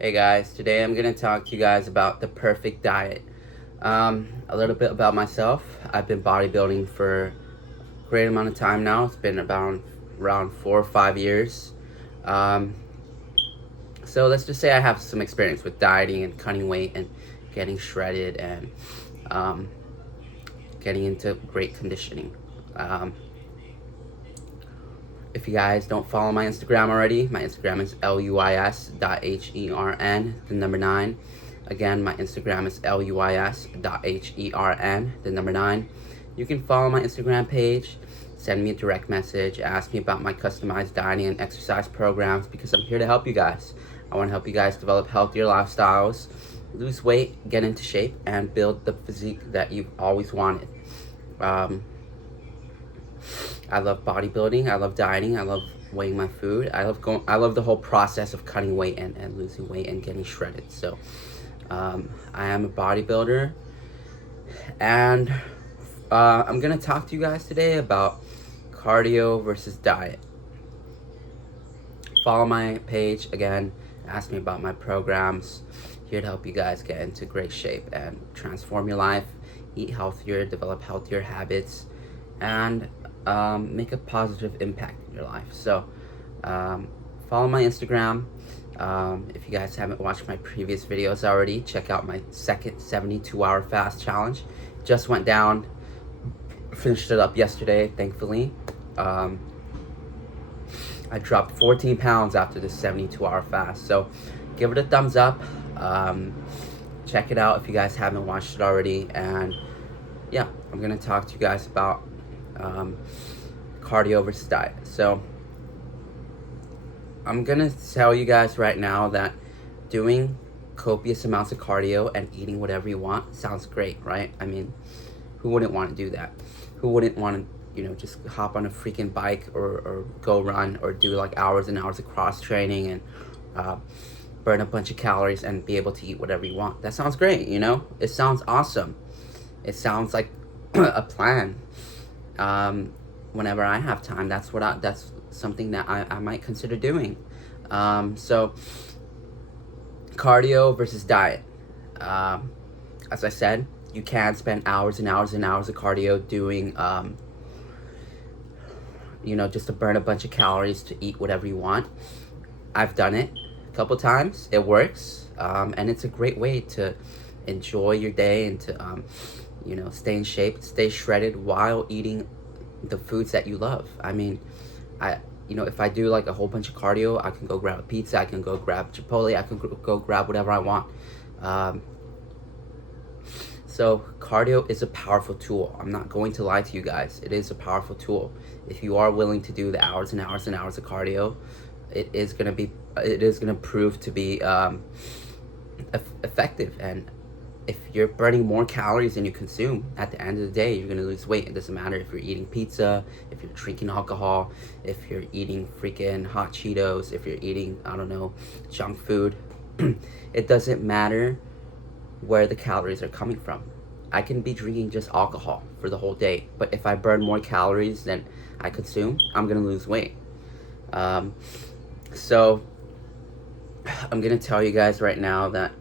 Hey guys, today I'm gonna talk to you guys about the perfect diet. A little bit about myself. I've been bodybuilding for a great amount of time now. It's been about around 4 or 5 years. Um, so let's just say I have some experience with dieting and cutting weight and getting shredded and um, getting into great conditioning. Um, if you guys don't follow my Instagram already, my Instagram is luis.hern, the number 9. Again, my Instagram is luis.hern, the number 9. You can follow my Instagram page, send me a direct message, ask me about my customized dining and exercise programs because I'm here to help you guys. I want to help you guys develop healthier lifestyles, lose weight, get into shape, and build the physique that you've always wanted. Um, I love bodybuilding. I love dieting. I love weighing my food. I love the whole process of cutting weight and losing weight and getting shredded. So, I am a bodybuilder, and I'm gonna talk to you guys today about cardio versus diet. Follow my page again. Ask me about my programs. Here to help you guys get into great shape and transform your life, eat healthier, develop healthier habits, and make a positive impact in your life. So, um, follow my Instagram. If you guys haven't watched my previous videos already, check out my second 72-hour fast challenge. Just went down, finished it up yesterday, thankfully. Um, I dropped 14 pounds after this 72-hour fast. So give it a thumbs up. Um, check it out if you guys haven't watched it already. And yeah, I'm going to talk to you guys about um, cardio versus diet. So I'm going to tell you guys right now that doing copious amounts of cardio and eating whatever you want sounds great, right? I mean, who wouldn't want to do that? Who wouldn't want to, just hop on a freaking bike or go run or do like hours and hours of cross training and burn a bunch of calories and be able to eat whatever you want? That sounds great, It sounds awesome. It sounds like a plan. Whenever I have time, that's something that I might consider doing. So cardio versus diet. As I said, you can spend hours and hours and hours of cardio doing, just to burn a bunch of calories to eat whatever you want. I've done it a couple times. It works, and it's a great way to enjoy your day and to, stay in shape, stay shredded while eating the foods that you love. I mean, if I do like a whole bunch of cardio, I can go grab a pizza, I can go grab Chipotle, I can go grab whatever I want. So cardio is a powerful tool. I'm not going to lie to you guys. It is a powerful tool. If you are willing to do the hours and hours and hours of cardio, it is gonna prove to be effective. And if you're burning more calories than you consume, at the end of the day, you're gonna lose weight. It doesn't matter if you're eating pizza, if you're drinking alcohol, if you're eating freaking hot Cheetos, if you're eating, I don't know, junk food. It doesn't matter where the calories are coming from. I can be drinking just alcohol for the whole day, but if I burn more calories than I consume, I'm gonna lose weight. So I'm gonna tell you guys right now that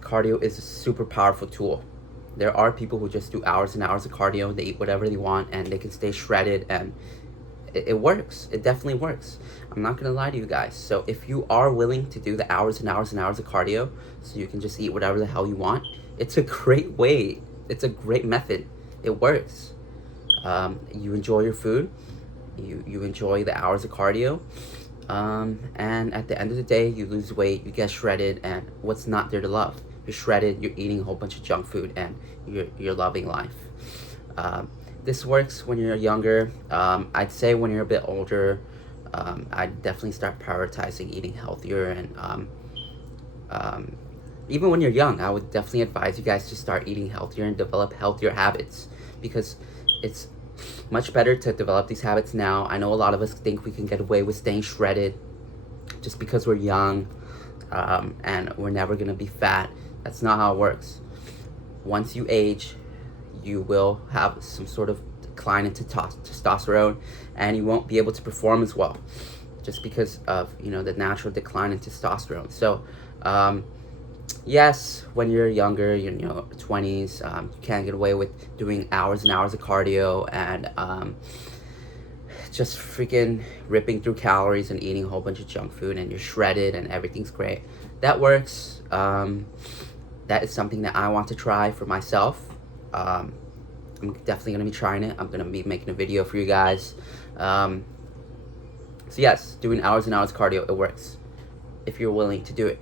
cardio is a super powerful tool. There are people who just do hours and hours of cardio, they eat whatever they want, and they can stay shredded, and it works. It definitely works. I'm not gonna lie to you guys. So if you are willing to do the hours and hours and hours of cardio so you can just eat whatever the hell you want, it's a great way. It's a great method. It works. You enjoy your food. You enjoy the hours of cardio. And at the end of the day, you lose weight, you get shredded, and what's not there to love? You're shredded, you're eating a whole bunch of junk food, and you're loving life. This works when you're younger. I'd say when you're a bit older, I'd definitely start prioritizing eating healthier. And even when you're young, I would definitely advise you guys to start eating healthier and develop healthier habits, because it's much better to develop these habits now. I know a lot of us think we can get away with staying shredded just because we're young, and we're never gonna be fat. That's not how it works. Once you age, you will have some sort of decline in testosterone, and you won't be able to perform as well. just because of, you know, the natural decline in testosterone. So yes, when you're younger, you know, 20s, you can't get away with doing hours and hours of cardio and just freaking ripping through calories and eating a whole bunch of junk food, and you're shredded and everything's great. That works. That is something that I want to try for myself. I'm definitely going to be trying it. I'm going to be making a video for you guys. So yes, doing hours and hours cardio, it works if you're willing to do it.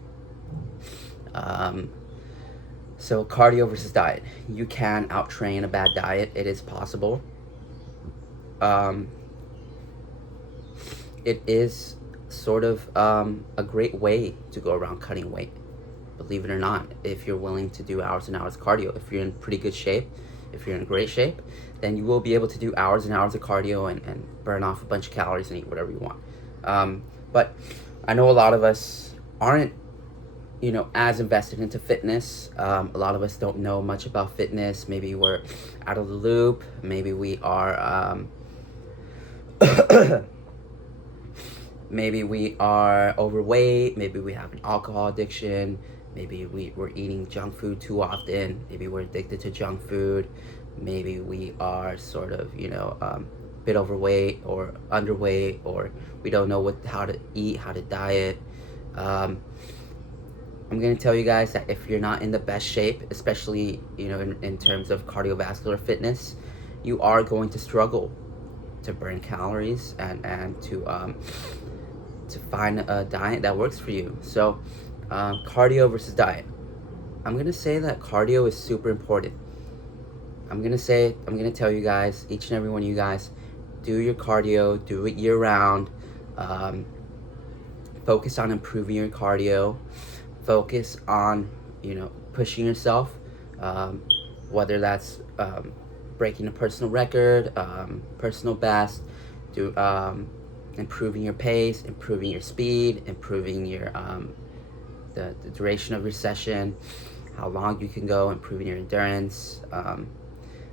So cardio versus diet. You can out-train a bad diet. It is possible. It is sort of a great way to go around cutting weight, believe it or not, if you're willing to do hours and hours of cardio. If you're in pretty good shape, if you're in great shape, then you will be able to do hours and hours of cardio and burn off a bunch of calories and eat whatever you want. But I know a lot of us aren't, you know, as invested into fitness. A lot of us don't know much about fitness. Maybe we're out of the loop. Maybe we are maybe we are overweight. Maybe we have an alcohol addiction. Maybe we're eating junk food too often. Maybe we're addicted to junk food. Maybe we are sort of, you know, a bit overweight or underweight, or we don't know how to eat, how to diet. I'm going to tell you guys that if you're not in the best shape, especially, you know, in terms of cardiovascular fitness, you are going to struggle to burn calories and to find a diet that works for you. So cardio versus diet. I'm going to say that cardio is super important. I'm going to tell you guys, each and every one of you guys, do your cardio, do it year round. Focus on improving your cardio. Focus on, you know, pushing yourself, whether that's breaking a personal record, personal best, improving your pace, improving your speed, improving your the duration of your session, how long you can go, improving your endurance.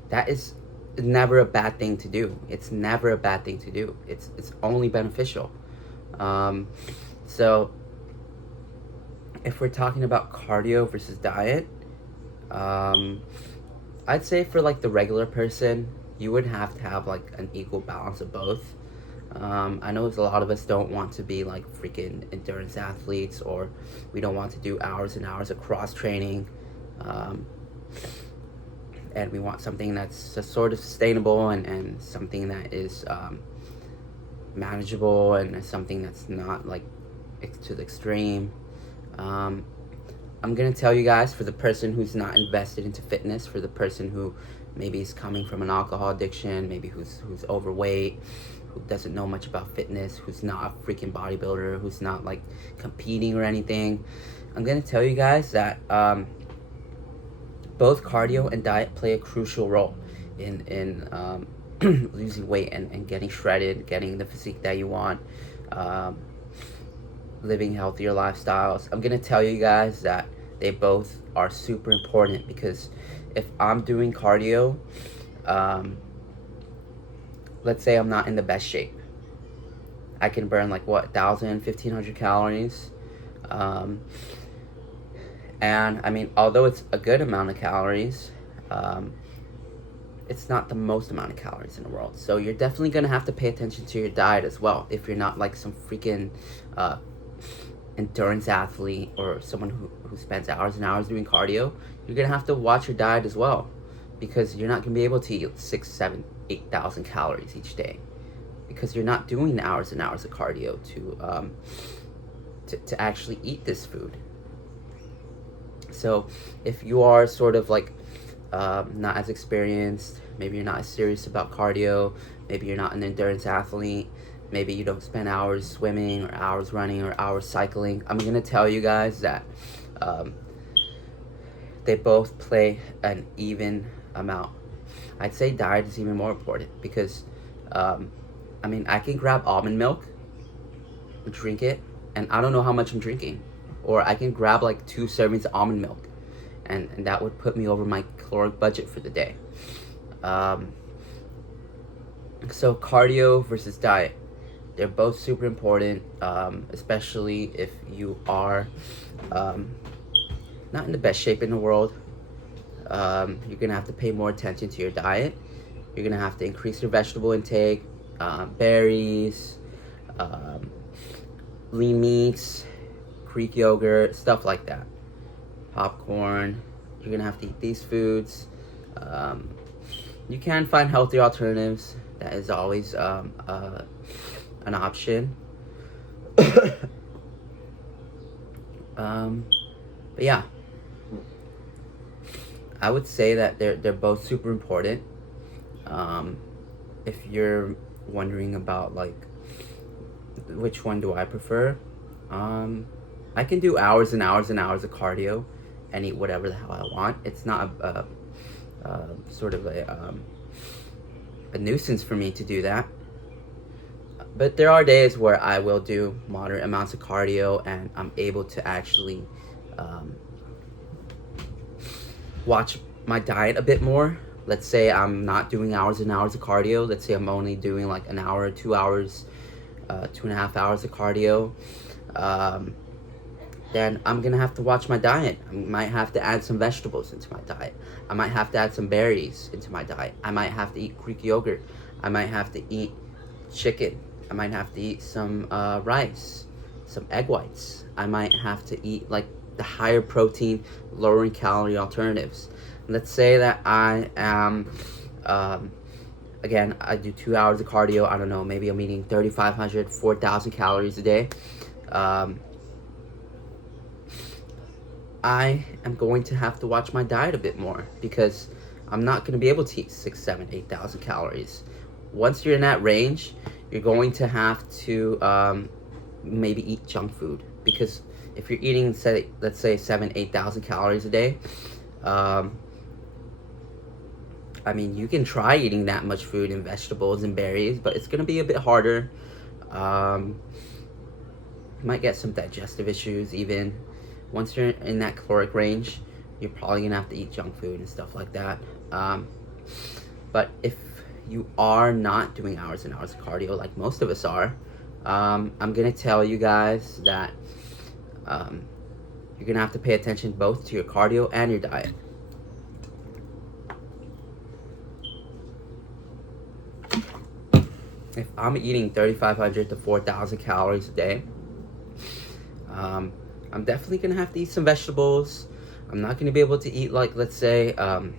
That is never a bad thing to do. It's never a bad thing to do. It's only beneficial. So if we're talking about cardio versus diet, I'd say for like the regular person, you would have to have like an equal balance of both. I know a lot of us don't want to be like freaking endurance athletes, or we don't want to do hours and hours of cross training, and we want something that's just sort of sustainable and something that is manageable and something that's not like to the extreme. I'm gonna tell you guys, for the person who's not invested into fitness, for the person who maybe is coming from an alcohol addiction, maybe who's overweight, who doesn't know much about fitness, who's not a freaking bodybuilder, who's not like competing or anything, I'm gonna tell you guys that both cardio and diet play a crucial role in losing weight and getting shredded, getting the physique that you want, living healthier lifestyles. I'm gonna tell you guys that they both are super important, because if I'm doing cardio, let's say I'm not in the best shape, I can burn like 1,500 calories, and I mean, although it's a good amount of calories, it's not the most amount of calories in the world. So you're definitely gonna have to pay attention to your diet as well. If you're not like some freaking endurance athlete or someone who spends hours and hours doing cardio, you're gonna have to watch your diet as well, because you're not gonna be able to eat 6, 7, 8,000 calories each day, because you're not doing hours and hours of cardio to actually eat this food. So if you are sort of like not as experienced, maybe you're not as serious about cardio, maybe you're not an endurance athlete, maybe you don't spend hours swimming or hours running or hours cycling, I'm gonna tell you guys that they both play an even amount. I'd say diet is even more important, because I mean, I can grab almond milk, drink it, and I don't know how much I'm drinking. Or I can grab like 2 servings of almond milk, and that would put me over my caloric budget for the day. So cardio versus diet. They're both super important, especially if you are not in the best shape in the world. You're gonna have to pay more attention to your diet. You're gonna have to increase your vegetable intake, berries, um, lean meats, Greek yogurt, stuff like that. Popcorn. You're gonna have to eat these foods. Um, you can find healthier alternatives. That is always an option. um, but yeah, I would say that they're both super important. Um, if you're wondering about like which one do I prefer, I can do hours and hours and hours of cardio and eat whatever the hell I want. It's not sort of a nuisance for me to do that. But there are days where I will do moderate amounts of cardio and I'm able to actually watch my diet a bit more. Let's say I'm not doing hours and hours of cardio. Let's say I'm only doing like an hour, 2 hours, 2.5 hours of cardio. Then I'm gonna have to watch my diet. I might have to add some vegetables into my diet. I might have to add some berries into my diet. I might have to eat Greek yogurt. I might have to eat chicken. I might have to eat some rice, some egg whites. I might have to eat like the higher protein, lower in calorie alternatives. Let's say that I am, again, I do 2 hours of cardio. I don't know, maybe I'm eating 3,500, 4,000 calories a day. I am going to have to watch my diet a bit more because I'm not going to be able to eat 6, 7, 8,000 calories. Once you're in that range, you're going to have to maybe eat junk food, because if you're eating, say, let's say 7, 8,000 calories a day, I mean, you can try eating that much food and vegetables and berries, but it's going to be a bit harder. You might get some digestive issues even. Once you're in that caloric range, you're probably going to have to eat junk food and stuff like that. But if you are not doing hours and hours of cardio like most of us are, I'm going to tell you guys that you're going to have to pay attention both to your cardio and your diet. If I'm eating 3,500 to 4,000 calories a day, I'm definitely going to have to eat some vegetables. I'm not going to be able to eat, like, let's say, I'm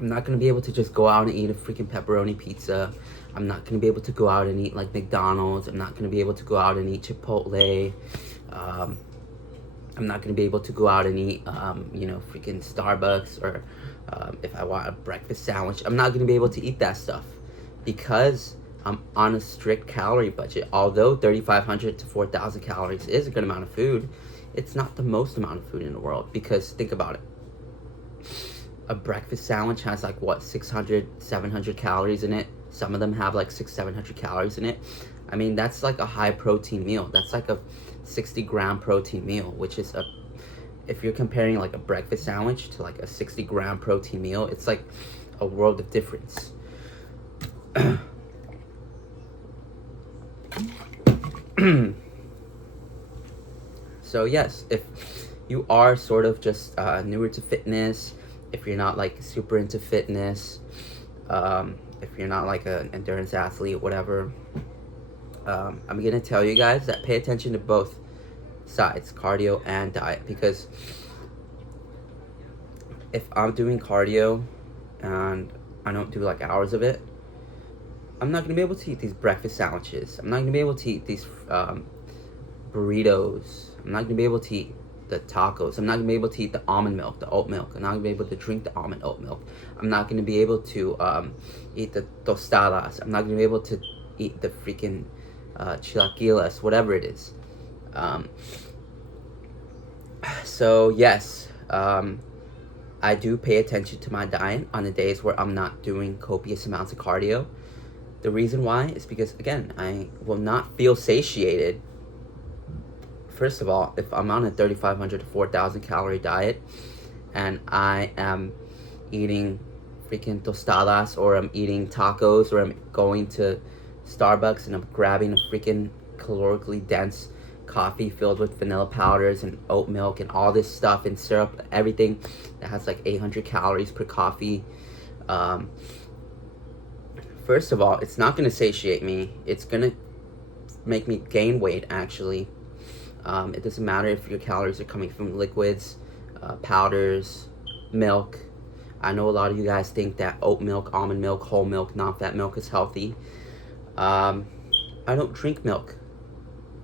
not going to be able to just go out and eat a freaking pepperoni pizza. I'm not going to be able to go out and eat, like, McDonald's. I'm not going to be able to go out and eat Chipotle. I'm not going to be able to go out and eat, freaking Starbucks, or if I want a breakfast sandwich. I'm not going to be able to eat that stuff because I'm on a strict calorie budget. Although 3,500 to 4,000 calories is a good amount of food, it's not the most amount of food in the world, because think about it. A breakfast sandwich has like what, 600, 700 calories in it. Some of them have like 600, 700 calories in it. I mean, that's like a high protein meal. That's like a 60-gram protein meal, which is if you're comparing like a breakfast sandwich to like a 60-gram protein meal, it's like a world of difference. So yes, if you are sort of just newer to fitness, if you're not like super into fitness, if you're not like an endurance athlete, whatever, I'm gonna tell you guys that pay attention to both sides, cardio and diet, because if I'm doing cardio and I don't do like hours of it, I'm not gonna be able to eat these breakfast sandwiches. I'm not gonna be able to eat these burritos. I'm not gonna be able to eat the tacos. I'm not gonna be able to eat the almond milk, the oat milk. I'm not gonna be able to drink the almond oat milk. I'm not gonna be able to eat the tostadas. I'm not gonna be able to eat the freaking chilaquiles, whatever it is. So yes, I do pay attention to my diet on the days where I'm not doing copious amounts of cardio. The reason why is because, again, I will not feel satiated. First of all, if I'm on a 3,500 to 4,000 calorie diet and I am eating freaking tostadas, or I'm eating tacos, or I'm going to Starbucks and I'm grabbing a freaking calorically dense coffee filled with vanilla powders and oat milk and all this stuff and syrup, everything that has like 800 calories per coffee. Um, First of all, it's not going to satiate me. It's going to make me gain weight, actually. It doesn't matter if your calories are coming from liquids, powders, milk. I know a lot of you guys think that oat milk, almond milk, whole milk, non-fat milk is healthy. I don't drink milk.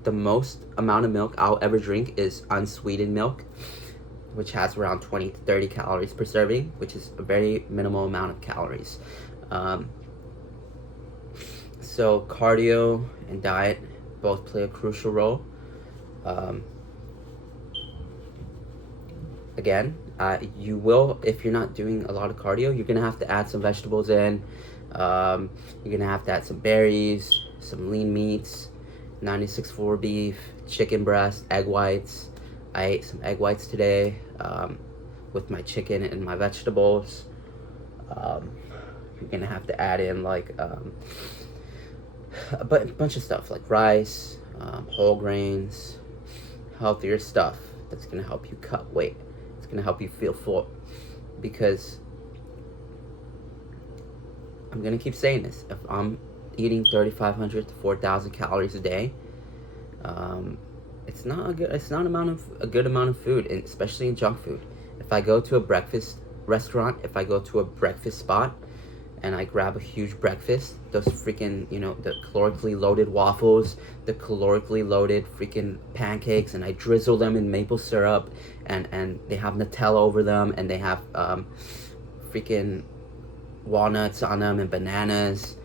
The most amount of milk I'll ever drink is unsweetened milk, which has around 20 to 30 calories per serving, which is a very minimal amount of calories. So cardio and diet both play a crucial role. Again, you will, if you're not doing a lot of cardio, you're gonna have to add some vegetables in. You're gonna have to add some berries, some lean meats, 96.4 beef, chicken breast, egg whites. I ate some egg whites today with my chicken and my vegetables. You're gonna have to add in like a bunch of stuff like rice, whole grains, healthier stuff that's gonna help you cut weight. It's gonna help you feel full, because I'm gonna keep saying this. If I'm eating 3,500 to 4,000 calories a day, it's not a good amount of food, and especially in junk food. If I go to a breakfast restaurant, if I go to a breakfast spot, and I grab a huge breakfast, those freaking, the calorically loaded waffles, the calorically loaded freaking pancakes, and I drizzle them in maple syrup, and they have Nutella over them, and they have freaking walnuts on them and bananas.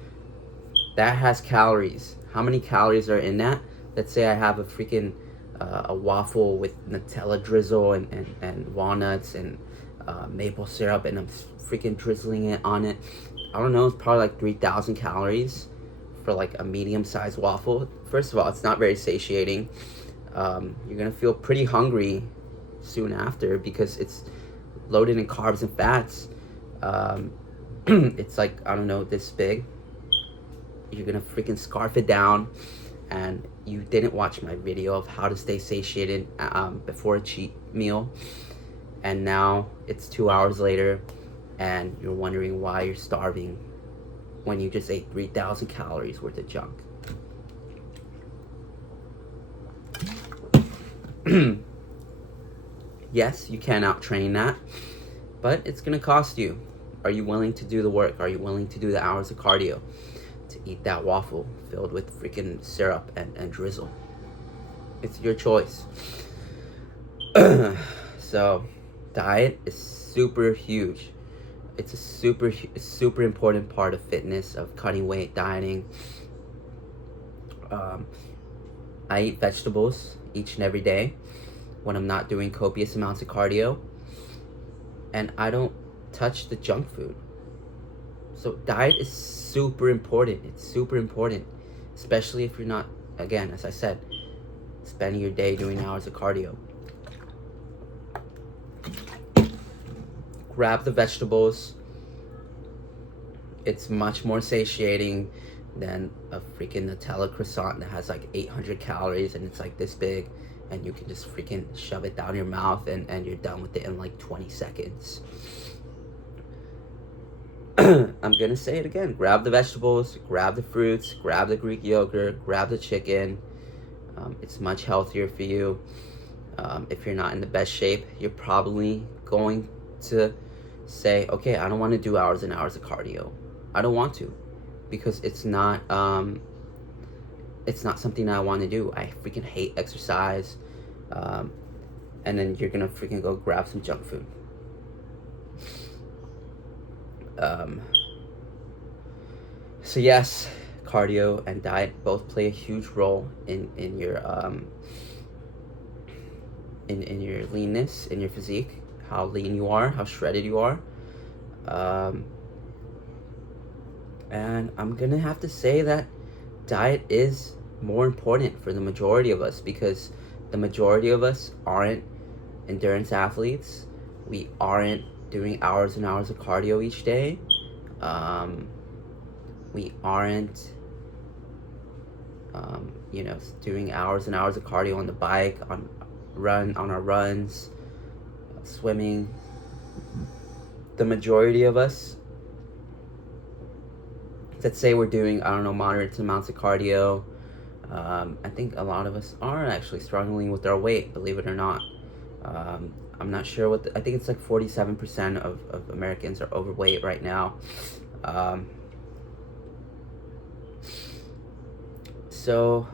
That has calories. How many calories are in that? Let's say I have a freaking a waffle with Nutella drizzle and walnuts and maple syrup, and I'm freaking drizzling it on it. I don't know, it's probably like 3,000 calories for like a medium-sized waffle. First of all, it's not very satiating. You're gonna feel pretty hungry soon after because it's loaded in carbs and fats. It's like, I don't know, this big. You're gonna freaking scarf it down, and you didn't watch my video of how to stay satiated before a cheat meal, and now it's 2 hours later and you're wondering why you're starving when you just ate 3,000 calories worth of junk. Yes, you can out-train that, but it's gonna cost you. Are you willing to do the work? Are you willing to do the hours of cardio to eat that waffle filled with freaking syrup and drizzle? It's your choice. So, diet is super huge. It's a super important part of fitness, of cutting weight, dieting. I eat vegetables each and every day when I'm not doing copious amounts of cardio, and I don't touch the junk food. So diet is super important. It's super important, especially if you're not, again, as I said, spending your day doing hours of cardio. Grab the vegetables. It's much more satiating than a freaking Nutella croissant that has like 800 calories and it's like this big, and you can just freaking shove it down your mouth and you're done with it in like 20 seconds. I'm gonna say it again. Grab the vegetables, grab the fruits, grab the Greek yogurt, grab the chicken. It's much healthier for you. If you're not in the best shape, you're probably going to say, okay, I don't want to do hours and hours of cardio. I don't want to, because it's not something I want to do. I freaking hate exercise. And then you're gonna freaking go grab some junk food. So yes, cardio and diet both play a huge role in your in your leanness, in your physique, how lean you are, how shredded you are. And I'm gonna have to say that diet is more important for the majority of us, because the majority of us aren't endurance athletes. We aren't doing hours and hours of cardio each day. We aren't You know, doing hours and hours of cardio on the bike, on our runs, swimming. The majority of us, let's say we're doing, I don't know, moderate amounts of cardio. I think a lot of us are actually struggling with our weight, believe it or not. I'm not sure what, I think it's like 47% of Americans are overweight right now. So,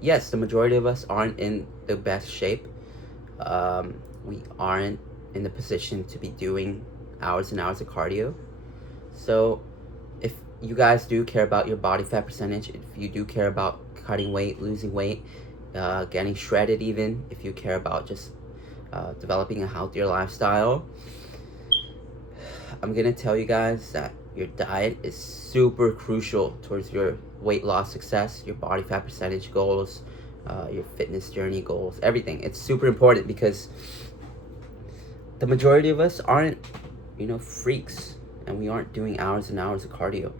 yes, the majority of us aren't in the best shape. We aren't in the position to be doing hours and hours of cardio. So, if you guys do care about your body fat percentage, if you do care about cutting weight, losing weight, getting shredded, even if you care about just developing a healthier lifestyle, I'm gonna tell you guys that your diet is super crucial towards your weight loss success, your body fat percentage goals, your fitness journey goals, everything. It's super important because the majority of us aren't, you know, freaks, and we aren't doing hours and hours of cardio.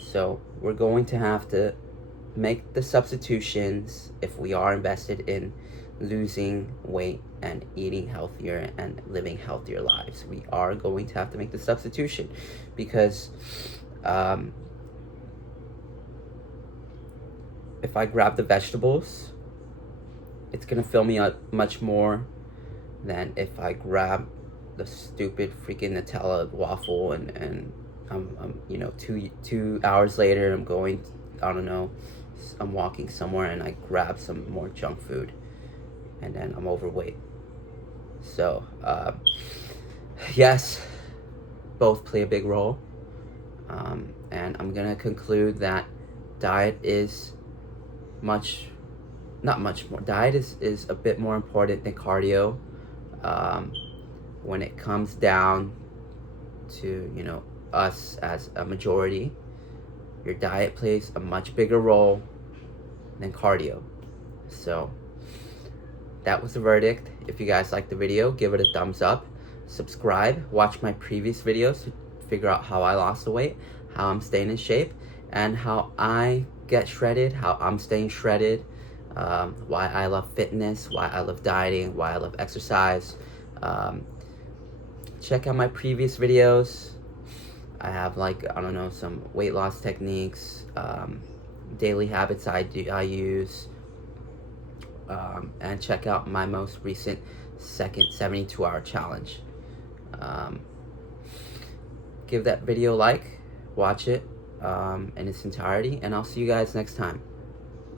So we're going to have to make the substitutions if we are invested in losing weight and eating healthier and living healthier lives. We are going to have to make the substitution because if I grab the vegetables, it's gonna fill me up much more than if I grab the stupid freaking Nutella waffle and I'm you know, 2 hours later I'm going, I don't know, I'm walking somewhere and I grab some more junk food and then I'm overweight. So yes, both play a big role, and I'm gonna conclude that diet is diet is a bit more important than cardio. When it comes down to, you know, us as a majority, your diet plays a much bigger role than cardio. So that was the verdict. If you guys liked the video, give it a thumbs up, subscribe, watch my previous videos to figure out how I lost the weight, how I'm staying in shape, and how I get shredded, how I'm staying shredded, why I love fitness, why I love dieting, why I love exercise. Check out my previous videos. I have, like, I don't know, some weight loss techniques, daily habits I use, and check out my most recent second 72-hour challenge. Give that video a like, watch it in its entirety, and I'll see you guys next time.